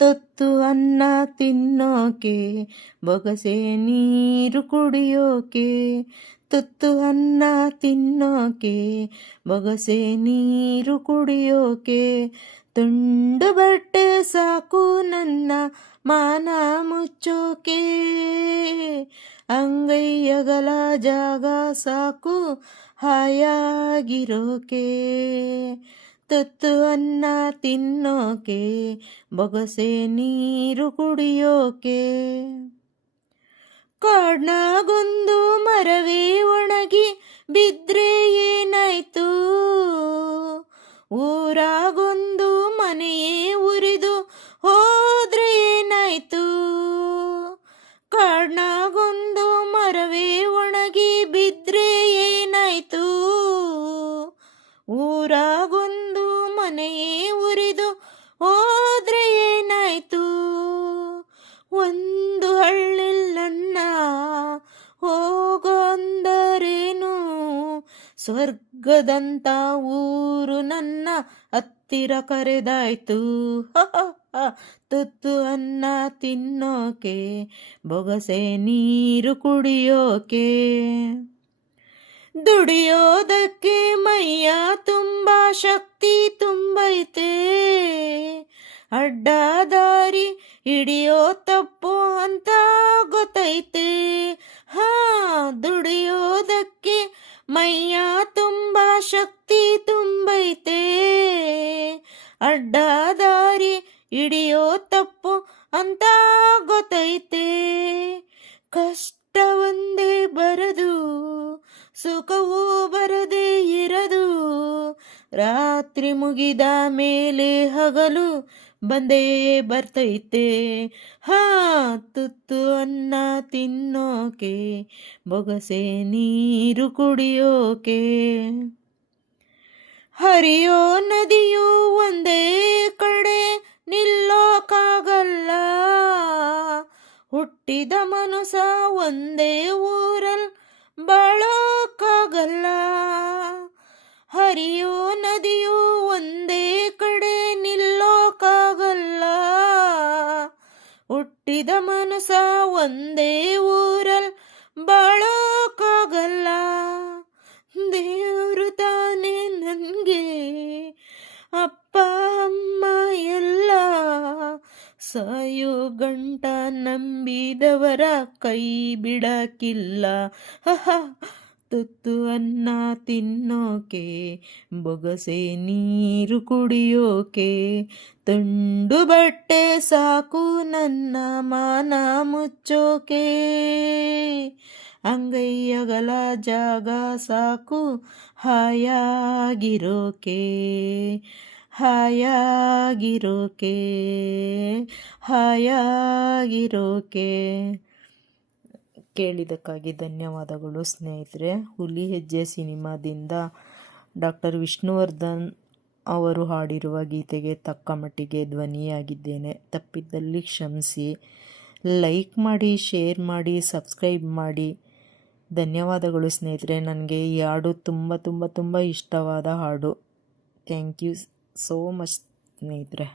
ತುತ್ತು ಅನ್ನ ತಿನ್ನೋಕೆ ಬೊಗಸೆ ನೀರು ಕುಡಿಯೋಕೆ, ತುತ್ತು ಅನ್ನ ತಿನ್ನೋಕೆ ಬೊಗಸೆ ನೀರು ಕುಡಿಯೋಕೆ, ತುಂಡು ಬಟ್ಟೆ ಸಾಕು ನನ್ನ ಮಾನ ಮುಚ್ಚೋಕೆ, ಅಂಗೈಯಗಲ ಜಾಗ ಸಾಕು ಹಾಯಾಗಿರೋಕೆ, ತುತ್ತು ಅನ್ನ ತಿನ್ನೋಕೆ ಬೊಗಸೆ ನೀರು ಕುಡಿಯೋಕೆ. ಕಾಡ್ನಾಗೊಂದು ಮರವೇ ಒಣಗಿ ಬಿದ್ರೆ ಏನಾಯ್ತು, ಊರಾಗೊಂದು ಮನೆಯೇ ಉರಿದು ಹೋದ್ರೆ ಏನಾಯ್ತು, ಕಾಡ್ನಾಗೊಂದು ಮರವೇ ಒಣಗಿ ಬಿದ್ರೆ ಏನಾಯ್ತು, ಊರಾಗೊಂದು ಮನೆಯೇ ಉರಿದು ಹೋದ್ರೆ ಏನಾಯ್ತು, ಒಂದು ಹಳ್ಳಿಲ್ಲನ್ನ ಹೋಗೋ ಅಂದರೇನು, ಸ್ವರ್ಗದಂತ ಊರು ನನ್ನ ಹತ್ತಿರ ಕರೆದಾಯ್ತು. ತುತ್ತು ಅನ್ನ ತಿನ್ನೋಕೆ ಬೊಗಸೆ ನೀರು ಕುಡಿಯೋಕೆ, ದುಡಿಯೋದಕ್ಕೆ ಮೈಯ ತುಂಬ ಶಕ್ತಿ ತುಂಬೈತೆ, ಅಡ್ಡ ದಾರಿ ಹಿಡಿಯೋ ತಪ್ಪು ಅಂತ ಗೊತ್ತೈತೆ, ದುಡಿಯೋದಕ್ಕೆ ಮೈಯ ತುಂಬ ಶಕ್ತಿ ತುಂಬೈತೆ, ಅಡ್ಡ ದಾರಿ ಹಿಡಿಯೋ ತಪ್ಪು ಅಂತ ಗೊತ್ತೈತೆ, ಕಷ್ಟ ಒಂದೇ ಬರದು ಸುಖವೂ ಬರದೇ ಇರದು, ರಾತ್ರಿ ಮುಗಿದ ಮೇಲೆ ಹಗಲು ಬಂದೇ ಬರ್ತೈತೆ, ತುತ್ತು ಅನ್ನ ತಿನ್ನೋಕೆ ಬೊಗಸೆ ನೀರು ಕುಡಿಯೋಕೆ. ಹರಿಯೋ ನದಿಯು ಒಂದೇ ಕಡೆ ನಿಲ್ಲೋಕ್ಕಾಗಲ್ಲ, ಹುಟ್ಟಿದ ಮನುಸ ಒಂದೇ ಊರಲ್ಲಿ ಬಾಳೋಕ್ಕಾಗಲ್ಲ, ಹರಿಯೋ ನದಿಯು ಒಂದೇ ಕಡೆ ನಿಲ್ಲೋಕ್ಕಾಗಲ್ಲ, ಹುಟ್ಟಿದ ಮನಸ ಒಂದೇ ಊರಲ್ಲಿ ಬಾಳೋಕ್ಕಾಗಲ್ಲ, ದೇವರು ತಾನೇ ನನಗೆ ಅಪ್ಪ ಅಮ್ಮ ಎಲ್ಲ, ಸಾಯೋ ಗಂಟ ನಂಬಿದವರ ಕೈ ಬಿಡಕ್ಕಿಲ್ಲ, ತುತ್ತು ಅನ್ನ ತಿನ್ನೋಕೆ ಬೊಗಸೆ ನೀರು ಕುಡಿಯೋಕೆ, ತುಂಡು ಬಟ್ಟೆ ಸಾಕು ನನ್ನ ಮಾನ ಮುಚ್ಚೋಕೆ, ಅಂಗೈಯಗಲ ಜಾಗ ಸಾಕು ಹಾಯಾಗಿರೋಕೆ, ಹಾಯಾಗಿರೋಕೆ, ಹಾಯಾಗಿರೋಕೆ. ಕೇಳಿದ್ದಕ್ಕಾಗಿ ಧನ್ಯವಾದಗಳು ಸ್ನೇಹಿತರೆ. ಹುಲಿ ಹೆಜ್ಜೆ ಸಿನಿಮಾದಿಂದ ಡಾಕ್ಟರ್ ವಿಷ್ಣುವರ್ಧನ್ ಅವರು ಹಾಡಿರುವ ಗೀತೆಗೆ ತಕ್ಕ ಮಟ್ಟಿಗೆ ಧ್ವನಿಯಾಗಿದ್ದೇನೆ. ತಪ್ಪಿದ್ದಲ್ಲಿ ಕ್ಷಮಿಸಿ. ಲೈಕ್ ಮಾಡಿ, ಶೇರ್ ಮಾಡಿ, ಸಬ್ಸ್ಕ್ರೈಬ್ ಮಾಡಿ. ಧನ್ಯವಾದಗಳು ಸ್ನೇಹಿತರೆ. ನನಗೆ ಈ ಹಾಡು ತುಂಬ ತುಂಬ ತುಂಬ ಇಷ್ಟವಾದ ಹಾಡು. ಥ್ಯಾಂಕ್ ಯು ಸೋ ಮಚ್ ಸ್ನೇಹಿತರೆ.